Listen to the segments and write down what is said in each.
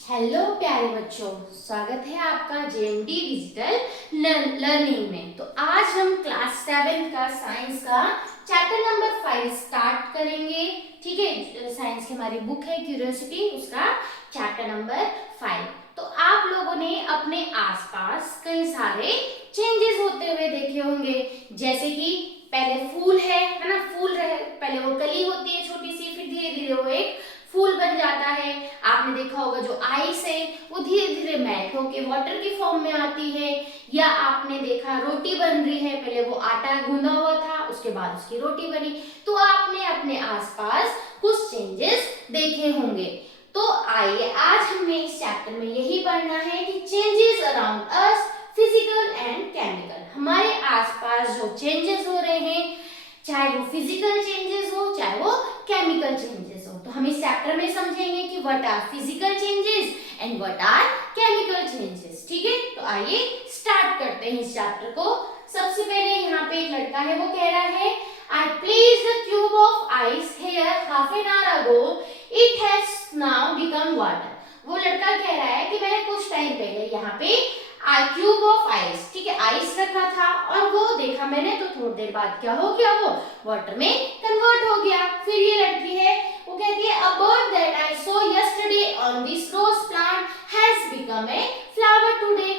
Hello प्यारे बच्चों, स्वागत है आपका जेएमडी डिजिटल लर्निंग में। तो आज हम क्लास 7 का साइंस का चैप्टर नंबर 5 स्टार्ट करेंगे। ठीक है, साइंस की हमारी बुक है क्यूरियोसिटी, उसका चैप्टर नंबर 5। तो आप लोगों ने अपने आसपास कई सारे चेंजेस होते हुए देखे होंगे, जैसे कि पहले फूल है ना, फूल रहे, पहले वो कली होती है छोटी सी, फिर धीरे धीरे वो एक फूल बन जाता है। आपने देखा होगा जो आइस है वो धीरे धीरे मेल्ट होके वाटर की फॉर्म में आती है। या आपने देखा रोटी बन रही है, पहले वो आटा गूंदा हुआ था, उसके बाद उसकी रोटी बनी। तो आपने अपने आसपास कुछ चेंजेस देखे होंगे। तो आइए आज हमने इस चैप्टर में यही पढ़ना है कि changes around us, physical and chemical. हमारे आसपास जो चेंजेस हो रहे हैं, चाहे वो फिजिकल चेंजेस हो चाहे वो केमिकल चेंजेस हो, तो हम इस चैप्टर में समझेंगे कि what are physical changes and what are chemical changes. ठीक है, तो आइए स्टार्ट करते हैं इस चैप्टर को। सबसे पहले यहाँ पे एक लड़का है, वो कह रहा है I placed a cube of ice here half an hour ago. It has now become water. वो लड़का कह रहा है कि मैंने कुछ टाइम पहले यहाँ पे क्यूब ऑफ आइस, ठीक है, आइस रखा था और वो देखा मैंने, तो थोड़ी देर बाद क्या हो गया, वो वाटर में कन्वर्ट हो गया। फिर ये लड़की है, वो कहती है a bird that I saw yesterday on this rose plant has become a flower today.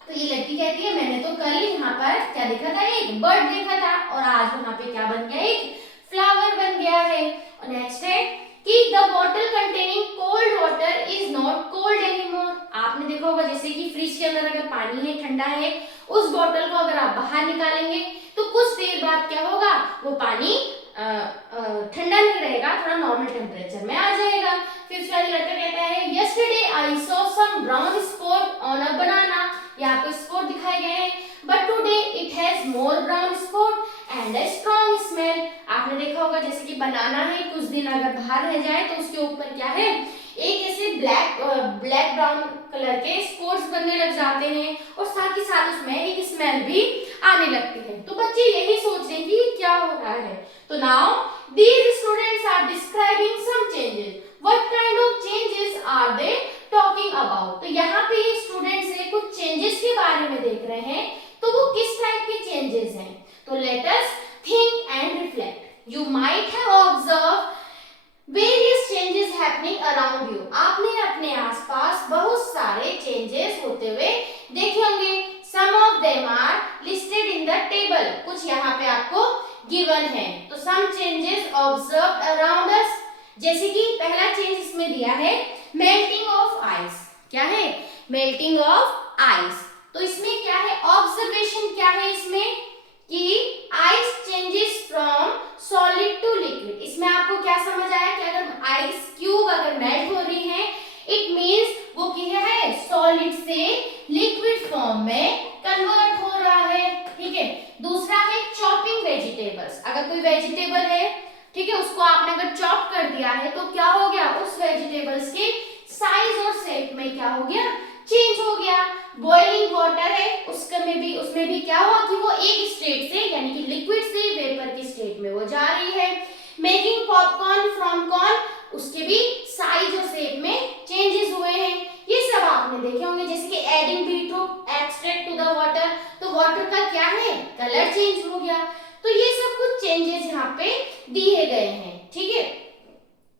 तो ये लड़की कहती है मैंने तो कल यहाँ पर क्या देखा था, एक बर्ड देखा था, और आज वहाँ पे क्या बन गया, एक फ्लावर बन गया है। और नेक्स्ट है कि the bottle containing cold water is not cold anymore. आपने देखा होगा जैसे कि फ्रिज के अंदर अगर पानी है, ठंडा है, उस बॉटल को अगर आप बाहर निकालेंगे तो कुछ देर बाद क्या होगा, वो पानी ठंडा नहीं रहेगा, थोड़ा नॉर्मल टेम्परेचर में आ जाएगा। फिर उसके बाद लड़का कहता है yesterday I saw some brown spot on a banana. यहाँ पे स्पॉट दिखाए गए हैं, but today it has more brown spot and a strong smell. आपने देखा होगा जैसे कि बनाना है, कुछ दिन अगर बाहर रह जाए तो उसके ऊपर क्या है, एक ऐसे ब्लैक ब्राउन कलर के स्पॉट्स बनने लग जाते हैं, और साथ ही साथ उसमें एक स्मेल भी आने लगती है। तो बच्चे यही सोच रहे हैं कि क्या हो रहा है। तो now these students are describing some changes. What kind of changes are they talking about? तो यहाँ पे ये स्टूडेंट्स है कुछ चेंजेस के बारे में देख रहे हैं, तो वो किस टाइप के चेंजेस हैं। तो let us think and reflect. You might have observed various changes happening around you. आपने अपने आसपास बहुत सारे चेंजेस होते हुए देखे होंगे। Some of them are listed in the table. कुछ यहाँ पे आपको गिवन है। तो some changes observed around us, जैसे कि पहला चेंज इसमें दिया है मेल्टिंग ऑफ आइस। क्या है, मेल्टिंग ऑफ आइस। तो इसमें क्या है, ऑब्जर्वेशन क्या है इसमें कि ice changes from solid to liquid. इसमें आपको क्या समझ आया कि अगर आइस क्यूब अगर मेल्ट हो रही है, इट मींस वो क्या है, सॉलिड से लिक्विड फॉर्म में कन्वर्ट हो रहा है। ठीक है, दूसरा है चॉपिंग वेजिटेबल्स। अगर कोई वेजिटेबल है, ठीक है, उसको आपने अगर चॉप कर दिया है तो क्या हो गया, उस वेजिटेबल्स के साइज और शेप में क्या हो गया, चेंज हो गया। बॉइलिंग वाटर है, उसमें भी क्या हुआ कि वो एक स्टेट से यानी कि लिक्विड से वेपर की स्टेट में वो जा रही है। मेकिंग पॉपकॉर्न फ्रॉम कॉर्न, उसके भी साइज और शेप में चेंजेस हुए हैं। ये सब आपने देखे होंगे, जैसे कि adding beetroot extract to the water, तो वाटर का क्या है, कलर चेंज हो गया। तो ये सब कुछ चेंजेस यहाँ पे दिए गए हैं। ठीक है,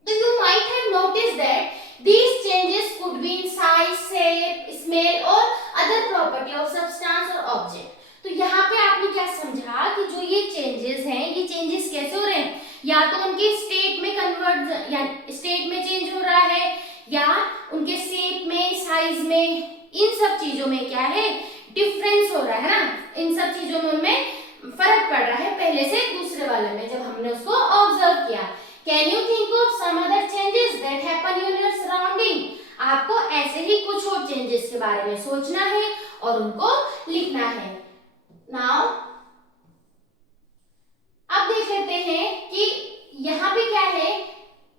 तो you might have noticed that these changes could be in size, shape, smell और other property of substance or object. तो यहाँ पे आपने क्या समझा कि जो ये चेंजेस हैं, ये चेंजेस कैसे हो रहे हैं, या तो उनके स्टेट में कन्वर्ट या स्टेट में चेंज हो रहा है, या उनके शेप में, साइज में, इन सब चीजों में क्या है, डिफरेंस हो रहा है ना। इन सब चीजों में उनमें फर्क पड़ रहा है पहले से दूसरे वाले में, जब हमने उसको ऑब्जर्व किया। Can you think of some other changes that happen in your surrounding? आपको ऐसे ही कुछ और चेंजेस के बारे में सोचना है और उनको लिखना है। Now, अब देख लेते हैं कि यहाँ पे क्या है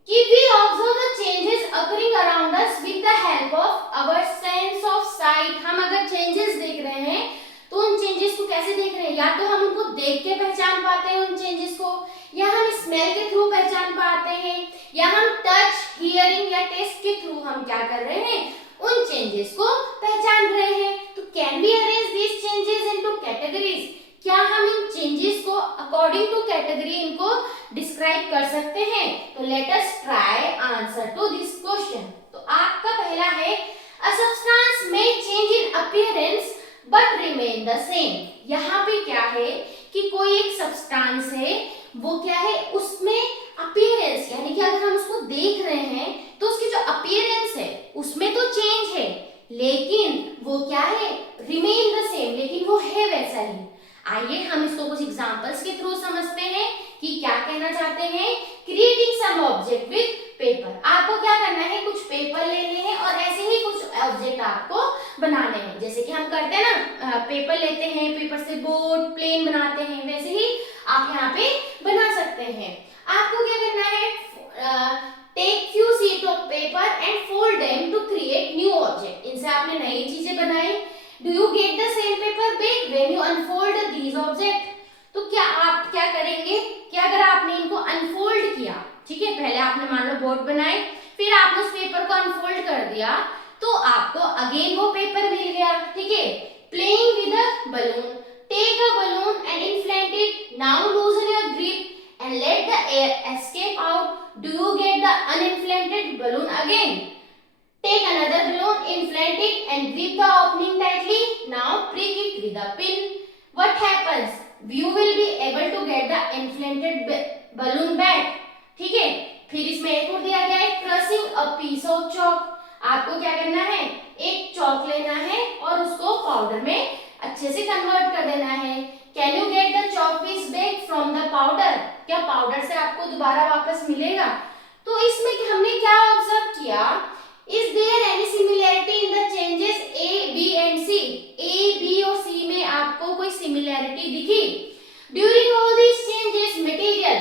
कि we observe the changes occurring around us with the help of our sense of sight. हम अगर चेंजेस देख रहे हैं तो उन चेंजेस को कैसे देख रहे हैं, या तो हम उनको देख के पहचान पाते हैं उन चेंजेस को, या हम स्मेल के थ्रू पहचान पाते हैं, या हम टच, हियरिंग ड्राइंग या टेस्ट के थ्रू हम क्या कर रहे हैं, उन चेंजेस को पहचान रहे हैं। तो can we arrange these changes into categories, क्या हम इन चेंजेस को अकॉर्डिंग टू कैटेगरी इनको डिस्क्राइब कर सकते हैं? तो let us try answer to this question. तो आपका पहला है, अ सब्सटेंस में change in appearance but remain the same. यहाँ पे क्या है कि कोई एक सब्सटेंस है, वो क्या है, उसमें अपीयरेंस यानी कि अगर हम उसको देख रहे हैं तो उसकी जो अपीयरेंस है उसमें तो चेंज है, लेकिन वो क्या है, रिमेन द सेम, लेकिन वो है वैसा ही। आइए हम इसको कुछ एग्जांपल्स के थ्रू समझते हैं कि क्या कहना चाहते हैं। Creating some object with paper, आपको क्या करना है, कुछ पेपर लेने हैं और ऐसे ही कुछ ऑब्जेक्ट आपको बनाने हैं। जैसे कि हम करते हैं ना, पेपर लेते हैं, पेपर से बोर्ड प्लेन बनाते हैं, वैसे ही आप यहाँ पे बना सकते हैं। आपको क्या करना है, take few sheet of paper and fold them to create new object. इनसे आपने नई चीजें बनाई। Do you get the same paper back when you unfold these object? तो क्या आप क्या करेंगे कि अगर आपने इनको अनफोल्ड किया, ठीक है, पहले आपने मान लो बोर्ड बनाए, फिर आपने उस पेपर को अनफोल्ड कर दिया, तो आपको अगेन वो पेपर मिल गया, ठीक है। Playing with a balloon, take a balloon and inflate it, now loosen your grip and let the air escape out, do you get the uninflated balloon again? Take another balloon, inflate it and grip the opening tightly. Now prick it with a pin. What happens? You will be able to get the inflated balloon back. ठीक है, फिर इसमें एक और दिया गया है, crushing a piece of chalk. आपको क्या करना है, एक चौक लेना है और उसको पाउडर में अच्छे से कन्वर्ट कर देना है। Can you get the chalk piece back from the powder? क्या पाउडर से आपको दोबारा वापस मिलेगा? तो इसमें हमने क्या ऑब्जर्व किया, Is there any similarity in the changes A, B and C? A, B और C में आपको कोई similarity दिखी? During all these changes, material,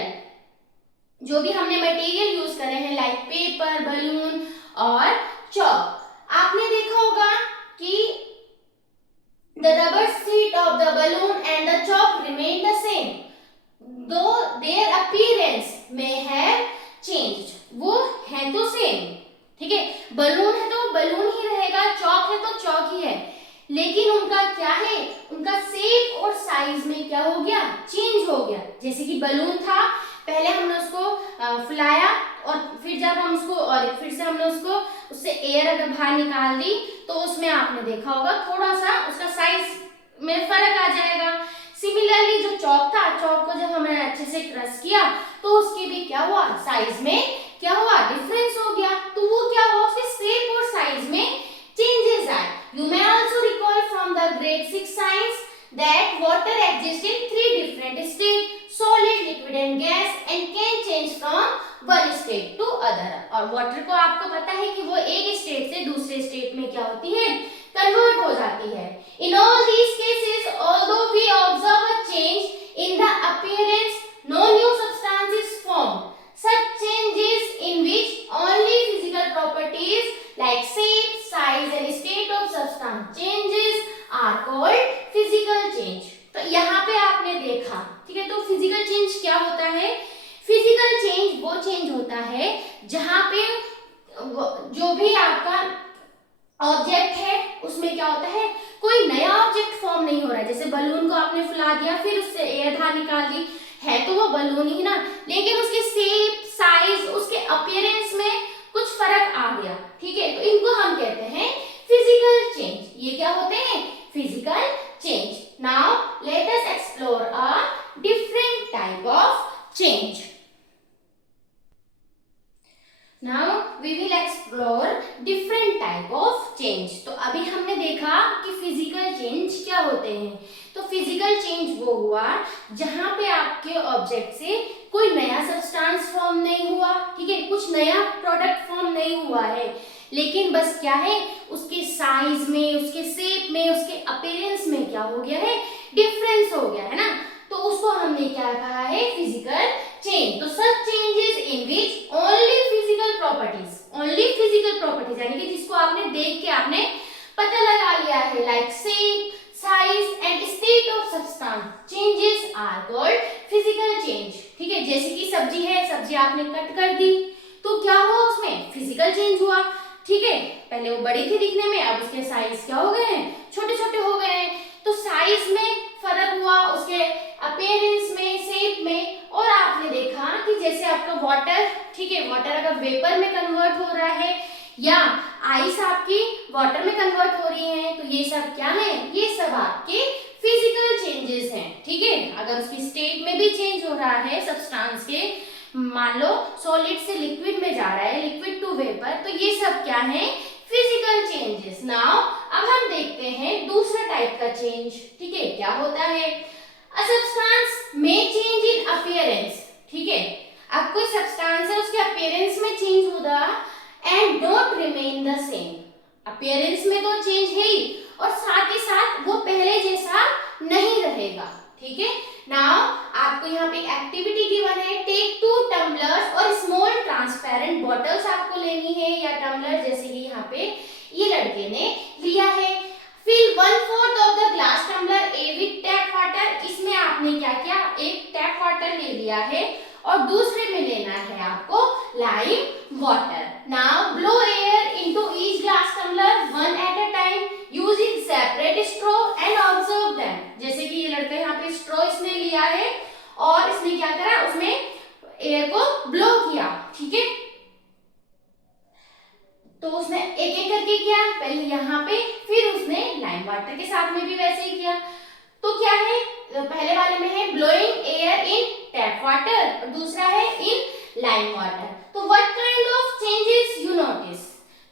जो भी हमने मटेरियल यूज करे हैं लाइक पेपर, बलून और चॉक, आपने देखा होगा कि the rubber sheet of the balloon and the chalk remain the same, though their appearance may have changed. वो है तो सेम, ठीक है, बलून है तो बलून ही रहेगा, चौक है तो चौक ही है, लेकिन उनका क्या है, उनका शेप और साइज में क्या हो गया, चेंज हो गया। जैसे कि बलून था, पहले हमने उसको फुलाया और फिर जब हम उसको और फिर से हमने उसको उससे एयर अगर बाहर निकाल दी तो उसमें आपने देखा होगा थोड़ा सा उसका साइज में फर्क आ जाएगा। सिमिलरली जो चौक था, चौक को जब हमने अच्छे से क्रश किया तो उसकी भी क्या हुआ, साइज में क्या हुआ, डिफरेंस हो गया। तो वो क्या हुआ, उसके शेप और साइज में चेंजेस आए। You may also recall from the grade 6 science that water exist in 3 different state, solid, liquid and gas, and can change from one state to other. और वाटर को आपको पता है कि वो एक स्टेट से दूसरे स्टेट में क्या होती है, कन्वर्ट हो जाती है। In all these cases, although we observe a change in the appearance, no new substance is formed. Such changes in which only physical properties like shape, size and state of substance changes are called physical change. तो यहाँ पे आपने देखा, ठीक है, तो physical change क्या होता है? Physical change वो change होता है जहाँ पे जो भी आपका ऑब्जेक्ट है उसमें क्या होता है, कोई नया ऑब्जेक्ट फॉर्म नहीं हो रहा है। जैसे बलून को आपने फुला दिया, फिर उससे एयर बाहर निकाल दी, है तो वो बलून ही ना, लेकिन उसके शेप, साइज, उसके अपीयरेंस में कुछ फर्क आ गया, ठीक है, तो इनको हम कहते हैं फिजिकल चेंज। ये क्या होते हैं, physical change. Now let us explore a different type of change. Now we will explore different type of change. तो अभी हमने देखा कि फिजिकल चेंज क्या होते हैं। तो फिजिकल चेंज वो हुआ जहां पे आपके ऑब्जेक्ट से कोई नया सब्सटेंस फॉर्म नहीं हुआ, ठीक है, कुछ नया प्रोडक्ट फॉर्म नहीं हुआ है, लेकिन बस क्या है, उसके साइज में, उसके शेप में, उसके अपीयरेंस में क्या हो गया है, डिफरेंस हो गया है ना, तो उसको हमने क्या कहा है, फिजिकल चेंज। तो such changes in which only physical properties यानी कि जिसको आपने देख के आपने पता लगा लिया है, like shape, size and state of substance changes are called physical change, ठीक है। जैसे कि सब्जी है, सब्जी आपने कट कर दी तो क्या हुआ उसमें, फिजिकल चेंज हुआ। ठीक है, पहले वो बड़ी थी दिखने में, अब उसके साइज क्या हो गए हैं, छोटे छोटे हो गए हैं। तो साइज में फर्क हुआ, उसके अपीयरेंस में, शेप में। और आपने देखा कि जैसे आपका वाटर, ठीक है, वाटर अगर वेपर में कन्वर्ट हो रहा है या आइस आपकी वाटर में कन्वर्ट हो रही है, तो ये सब क्या है, ये सब आपके फिजिकल चेंजेस हैं। ठीक है, अगर उसकी स्टेट में भी चेंज हो रहा है सब्सटेंस के, मान लो सॉलिड से लिक्विड में जा रहा है, लिक्विड टू वेपर, तो ये सब क्या है, फिजिकल चेंजेस। नाउ अब हम देखते हैं दूसरा टाइप का चेंज। ठीक है, क्या होता है, अ सब्सटेंस में चेंज इन अपीयरेंस। ठीक है, अब कोई सब्सटेंस है, उसके अपीयरेंस में चेंज होगा and don't remain the same. Appearance में तो चेंज है ही, और साथ ही साथ वो पहले जैसा नहीं रहेगा। ठीक है, नाउ आपको यहाँ पे एक्टिविटी गिवन है, टेक 2 टम्बलर्स और स्मॉल ट्रांसपेरेंट बॉटल्स आपको लेनी है, या टम्बलर, जैसे कि यहाँ पे ये लड़के ने लिया है। Fill 1/4 of the glass tumbler a with tap water. इसमें आपने क्या किया, एक टैप वाटर ले लिया है और दूसरे में लेना है आपको lime water. Now blow air into each glass tumbler one at a time using separate straw and observe them. जैसे कि ये लड़का यहाँ पे स्ट्रॉ इसने लिया है और इसने क्या करा, उसमें एयर को ब्लो किया। ठीक है, तो उसने एक एक करके किया, पहले यहाँ पे, फिर उसने लाइम वाटर के साथ में भी वैसे ही किया। तो क्या है, पहले वाले में है blowing air in tap water और दूसरा है इन लाइम वाटर। तो what kind of changes you notice,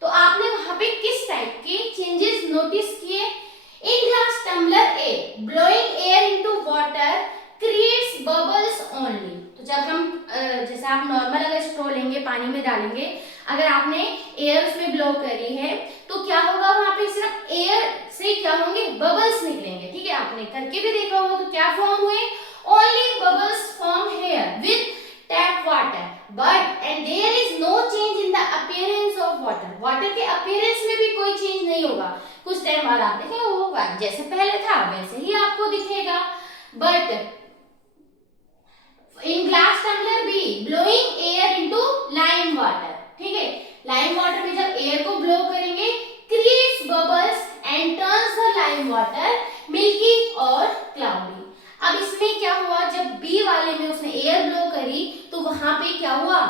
तो आपने वहां पे किस टाइप के चेंजेस नोटिस किए। In glass tumbler A blowing air into water creates bubbles only. तो जब हम जैसे आप नॉर्मल अगर स्ट्रॉ लेंगे, पानी में डालेंगे, अगर आपने एयर उसमें ब्लो करी है, तो क्या होगा, वहां पे सिर्फ एयर से क्या होंगे, बबल्स निकलेंगे। ठीक है, आपने करके भी देखा होगा, तो क्या फॉर्म हुए, only bubbles form here with tap water, but and there is no change in the appearance of water. Water के अपीयरेंस में भी कोई चेंज नहीं होगा, कुछ टाइम बाद आप देखेंगे वो होगा जैसे पहले था वैसे ही आपको दिखेगा। But in glass tumbler B blowing air into lime water, ठीक है, लाइम वाटर में जब एयर को ब्लो करेंगे, creates bubbles and turns the lime water milky और क्लाउडी। अब इसमें क्या हुआ, जब बी वाले में उसने एयर ब्लो करी, तो वहां पे क्या हुआ,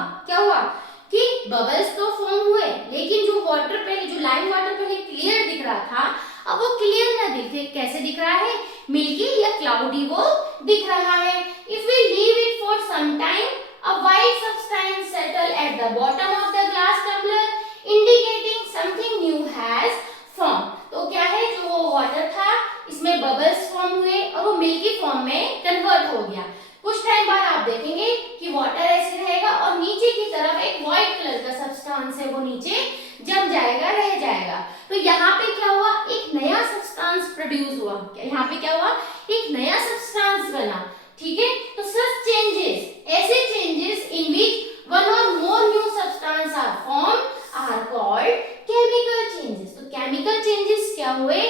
कि बबल्स तो फॉर्म हुए, लेकिन जो वाटर पहले, जो लाइम वाटर पहले क्लियर दिख रहा था, अब वो क्लियर ना दिखे, कैसे दिख रहा है, मिल्की या क्लाउडी वो दिख रहा है। If we leave it for some time, a white substance settle at the bottom of the glass tumbler indicating something new has formed। तो क्या है, जो वो वाटर था इसमें बबल्स फॉर्म हुए और वो मिल्की फॉर्म में कन्वर्ट हो गया। कुछ टाइम बाद आप देखेंगे कि वाटर ऐसे रहेगा और नीचे की तरफ एक व्हाइट कलर का सब्सटेंस है, वो नीचे जम जाएगा, रह जाएगा। तो यहाँ पे क्या हुआ, एक नया सब्सटेंस प्रोड्यूस हुआ। यहाँ पे क्या हुआ, एक नया सब्सटेंस बना। ठीक है, तो सच चेंजेस, ऐसे changes in which one or more new substance are form are called chemical changes. तो केमिकल चेंजेस क्या हुए,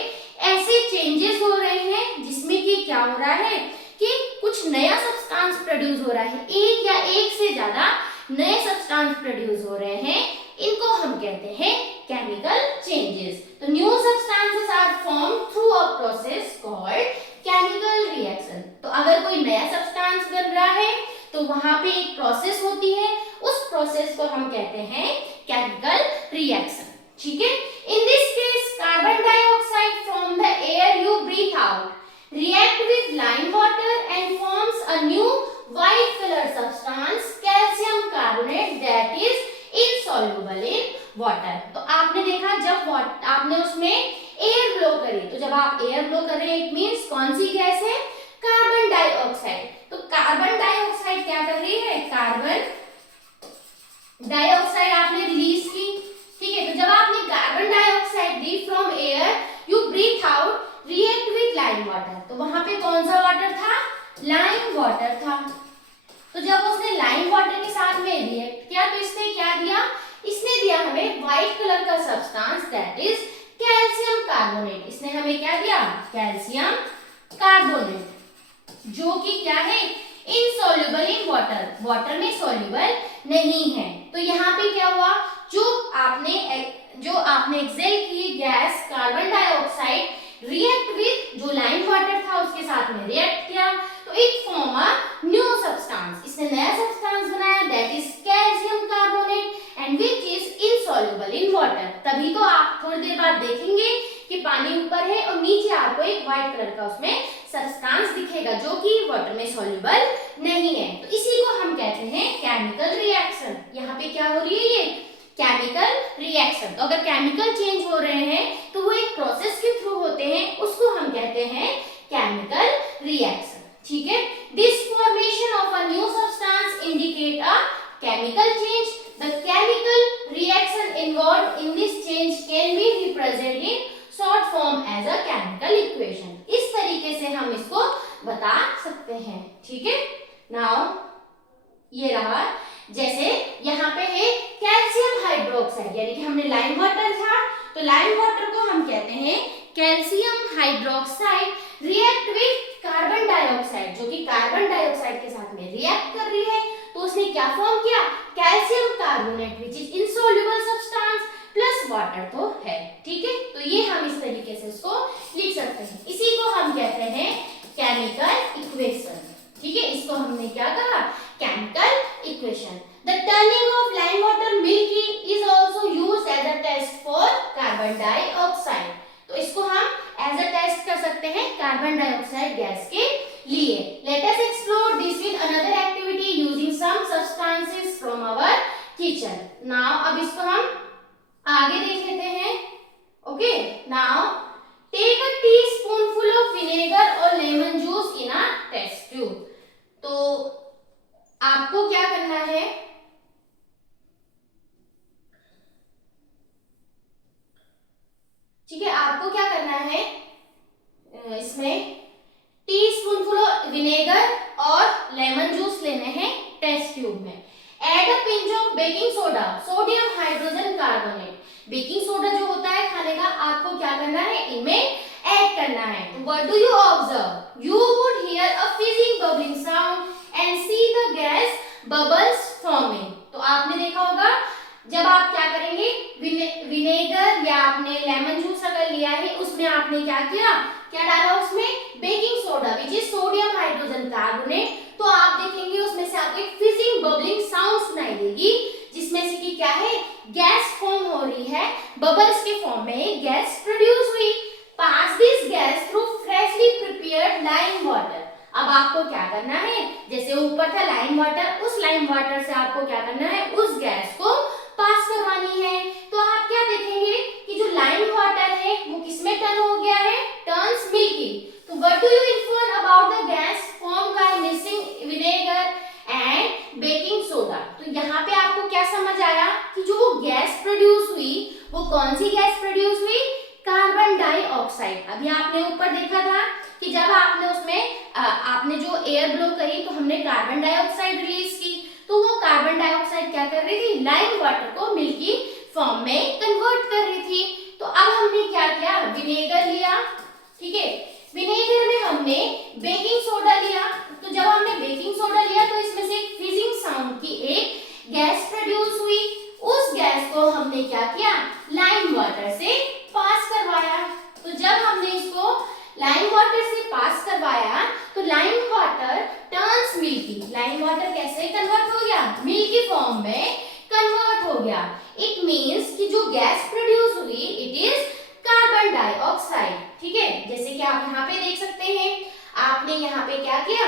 ऐसे चेंजेस हो रहे हैं जिसमें कि क्या हो रहा है कि कुछ नया सब्सटेंस प्रोड्यूस हो रहा है, एक या एक से ज्यादा नए सब्सटेंस प्रोड्यूस हो रहे हैं, इनको हम कहते हैं केमिकल चेंजेस। तो new substances are form through a process called chemical reaction. तो अगर कोई नया सब्सटेंस बन रहा है तो वहां पे एक प्रोसेस होती है, उस प्रोसेस को हम कहते हैं केमिकल रिएक्शन। ठीक है, in this case carbon dioxide from the air you breathe out react with lime water and forms a new white color substance calcium carbonate that is insoluble in water। तो आपने देखा जब आपने उसमें air blow करी, तो जब आप एयर ब्लो कर रहे हैं इट मींस कौन सी गैस है, कार्बन डाइऑक्साइड। तो कार्बन डाइऑक्साइड क्या कर रही है, कार्बन डाइऑक्साइड आपने रिलीज की। ठीक है, तो जब आपने कार्बन डाइऑक्साइड दी from air you breathe out react with lime water. तो वहां पे कौन सा वाटर था, लाइम वाटर था। तो जब उसने लाइम वाटर के साथ में रिएक्ट किया तो इसने क्या दिया, इसने दिया हमें व्हाइट कलर का substance that is calcium carbonate. इसने हमें क्या दिया, कैल्शियम कार्बोनेट, जो कि क्या है, इनसॉल्युबल इन वाटर, वाटर में सॉल्युबल नहीं है। तो यहाँ पे क्या हुआ, जो आपने एक्सेल की gas carbon dioxide react with जो लाइम वाटर था उसके साथ में रिएक्ट किया, तो it form a new substance, इसने नया सब्सटेंस बनाया, that is calcium carbonate and which is insoluble in water. तभी तो आप थोड़ी देर बाद देखेंगे कि पानी ऊपर है और नीचे आपको एक व्हाइट कलर का उसमें सब्सटेंस दिखेगा जो कि वाटर में सॉल्युबल नहीं है। तो इसी को हम कहते हैं केमिकल रिएक्शन। यहाँ पे क्या हो रही है, ये केमिकल रिएक्शन। तो अगर केमिकल चेंज हो रहे हैं तो वो एक प्रोसेस के थ्रू होते हैं, उसको हम कहते हैं केमिकल रिएक्शन। ठीक है, this formation of a new substance indicate a chemical change. The chemical reaction involved in this change can be represented in short form as a chemical equation. इस तरीके से हम इसको बता सकते हैं। ठीक है, नाउ ये रहा, जैसे यहाँ पे है कैल्शियम हाइड्रोक्साइड, यानी कि हमने लाइम वाटर था तो लाइम वाटर को हम कहते हैं calcium hydroxide react with carbon dioxide, जो कि कार्बन डाइऑक्साइड के साथ में रिएक्ट कर रही है, तो उसने क्या फॉर्म किया, calcium carbonate which is insoluble substance plus water तो है। ठीक है, तो ये हम इस तरीके से इसको लिख सकते हैं, इसी को हम कहते हैं केमिकल इक्वेशन। ठीक है, इसको हमने क्या कहा, chemical equation. The turning of lime water milky is also used as a test for carbon dioxide. तो इसको हम एज अ टेस्ट कर सकते हैं कार्बन डाइऑक्साइड गैस के लिए। Let us explore this with another activity using some substances from our kitchen. Now अब इसको हम आगे देख लेते हैं। Okay, now take a teaspoonful of vinegar और lemon juice in a test tube. तो आपको क्या करना है, ठीक है, आपको क्या करना है, इसमें टीस्पूनफुल विनेगर और लेमन जूस लेने हैं टेस्ट ट्यूब में। Add a pinch of baking soda, sodium hydrogen carbonate. Baking soda जो होता है खाने का, आपको क्या करना है, इनमें ऐड करना है। तो what do you observe, you would hear a fizzing bubbling sound and see the gas bubbles forming. तो आपने देखा होगा जब आप क्या करेंगे, विनेगर या आपने लेमन जूस अगर लिया है उसमें आपने क्या किया, क्या डाला उसमें, baking soda which is sodium hydrogen carbonate. तो आप देखेंगे उसमें से आपको एक फिजिंग बबलिंग साउंड सुनाई देगी, जिसमें से कि क्या है, गैस फॉर्म हो रही है, बबल्स के फॉर्म में गैस प्रोड्यूस हुई। Pass this gas through freshly prepared lime water. अब आपको क्या करना है, जैसे ऊपर था लाइम वाटर, उस लाइम वाटर से आपको क्या करना है, उस गैस को पास करवानी है। तो आप क्या देखेंगे कि जो लाइम वाटर है वो किसमें टर्न हो गया है, टर्न्स मिल्की। तो what do you infer about the gas form by mixing vinegar and baking soda. तो यहाँ पे आपको क्या समझ आया कि जो वो गैस प्रोड्यूस हुई वो कौन सी गैस प्रोड्यूस हुई, कार्बन डाइऑक्साइड। अभी आपने ऊपर देखा था कि जब आपने उसमें आपने जो एयर ब्लो करी तो हमने कार्बन डाइऑक्साइड रिलीज की, तो वो कार्बन डाइऑक्साइड क्या कर रही थी, लाइम वाटर को मिल्की फॉर्म में कन्वर्ट कर रही थी। तो अब हमने क्या किया, विनेगर लिया, ठीक है, विनेगर में हमने बेकिंग सोडा लिया। तो जब हमने बेकिंग सोडा लिया तो इसमें से एक फिजिंग साउंड की एक गैस प्रोड्यूस हुई। उस गैस को हमने क्या किया, लाइम वाटर से पास करवाया। तो जब हमने इसको लाइम वाटर से पास करवाया तो lime water turns milky. Lime water कैसे कन्वर्ट हो गया, मिल्की फॉर्म में कन्वर्ट हो गया। इट मींस कि जो गैस प्रोड्यूस हुई इट इज कार्बन डाइऑक्साइड। ठीक है, जैसे कि आप यहाँ पे देख सकते हैं, आपने यहाँ पे क्या किया,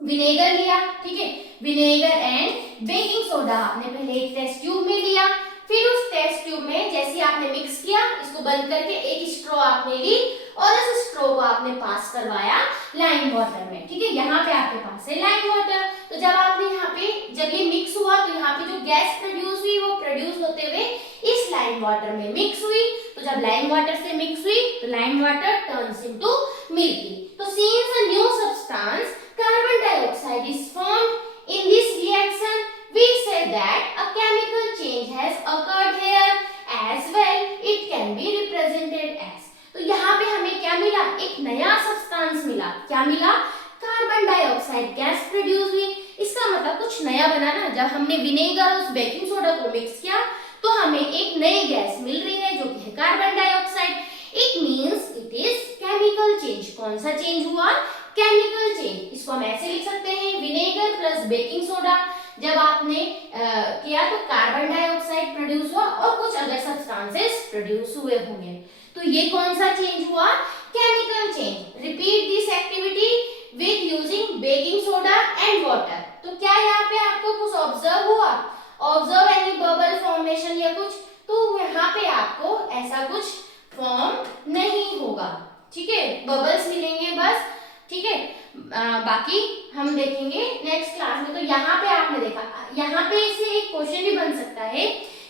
विनेगर लिया, ठीक है, विनेगर एंड बेकिंग सोडा आपने पहले एक टेस्ट ट्यूब में लिया। फिर उस टेस्ट ट्यूब में जैसे आपने मिक्स किया, इसको बंद करके एक स्ट्रॉ आपने ली और इस स्ट्रॉ को आपने पास करवाया लाइम वाटर में। ठीक है, यहाँ पे आपके पास है लाइम वाटर। तो जब आपने यहाँ पे जब ये मिक्स हुआ तो यहाँ पे जो गैस प्रोड्यूस हुई वो प्रोड्यूस होते हुए इस लाइम वाटर में मिक्स हुई। तो जब लाइम वाटर से मिक्स हुई तो lime water turns into milky. तो since a new substance carbon dioxide is formed in this reaction, we say that a chemical change has occurred here as well. It can be represented as. तो यहाँ पे हमें क्या मिला, एक नया substance मिला। क्या मिला, कार्बन डाइऑक्साइड गैस प्रोड्यूस हुई। इसका मतलब कुछ नया बना ना, जब हमने विनेगर और उस बेकिंग सोडा को मिक्स किया तो हमें एक नई गैस मिल रही है जो कि है carbon dioxide. It means it is chemical change. कौन सा चेंज हुआ? Chemical change. इसको हम ऐसे लिख सकते हैं, विनेगर प्लस बेकिंग सोडा जब आपने किया तो कार्बन डाइऑक्साइड प्रोड्यूस हुआ और कुछ अदर सब्सटेंसेस प्रोड्यूस हुए होंगे। तो ये कौन सा चेंज हुआ? Chemical change. Repeat this activity with using baking soda and water. तो क्या यहाँ पे आपको कुछ ऑब्जर्व हुआ? ऑब्जर्व एनी बबल फॉर्मेशन या कुछ? तो यहाँ पे आपको ऐसा कुछ फॉर्म नहीं होगा, ठीक है, बबल्स मिलेंगे बस, ठीक है। बाकी हम देखेंगे नेक्स्ट क्लास में। तो यहाँ पे आपने देखा, यहाँ पे से एक क्वेश्चन भी बन सकता है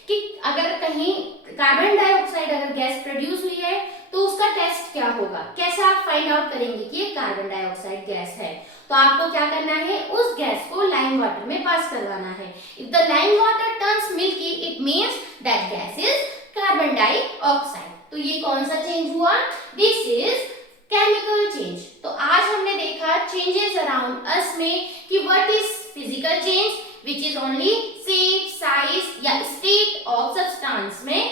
कि अगर कहीं कार्बन डाइऑक्साइड अगर गैस प्रोड्यूस हुई है तो उसका टेस्ट क्या होगा, कैसे आप फाइंड आउट करेंगे कि ये कार्बन डाइऑक्साइड गैस है। तो आपको क्या करना है, उस गैस को लाइम वाटर में पास करवाना है। If the lime water turns milky it means that gas is carbon dioxide. तो ये कौन सा चेंज हुआ? This is chemical change. तो आज हमने देखा चेंजेस अराउंड अस में कि what is physical change which is only shape, size या state of substance में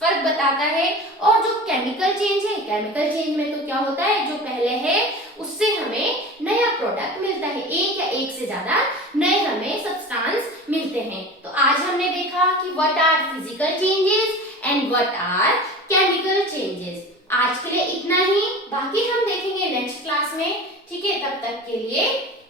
फर्क बताता है, और जो केमिकल चेंज है, केमिकल चेंज में तो क्या होता है, जो पहले है उससे हमें नया प्रोडक्ट मिलता है, एक या एक से ज्यादा नए हमें सब्सटेंस मिलते हैं। तो आज हमने देखा कि what are physical changes and what are chemical changes. आज के लिए इतना ही, बाकी हम देखेंगे नेक्स्ट क्लास में, ठीक है। तब तक के लिए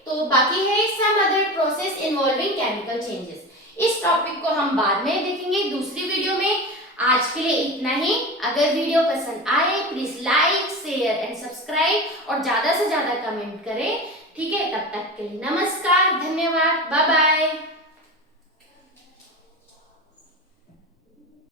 तो बाकी है some other process involving chemical changes. इस टॉपिक को हम बाद में देखेंगे दूसरी वीडियो में। आज के लिए इतना ही। अगर वीडियो पसंद आए please like, share and subscribe और ज्यादा से ज्यादा कमेंट करें, ठीक है। तब तक के लिए नमस्कार, धन्यवाद, बाय बाय।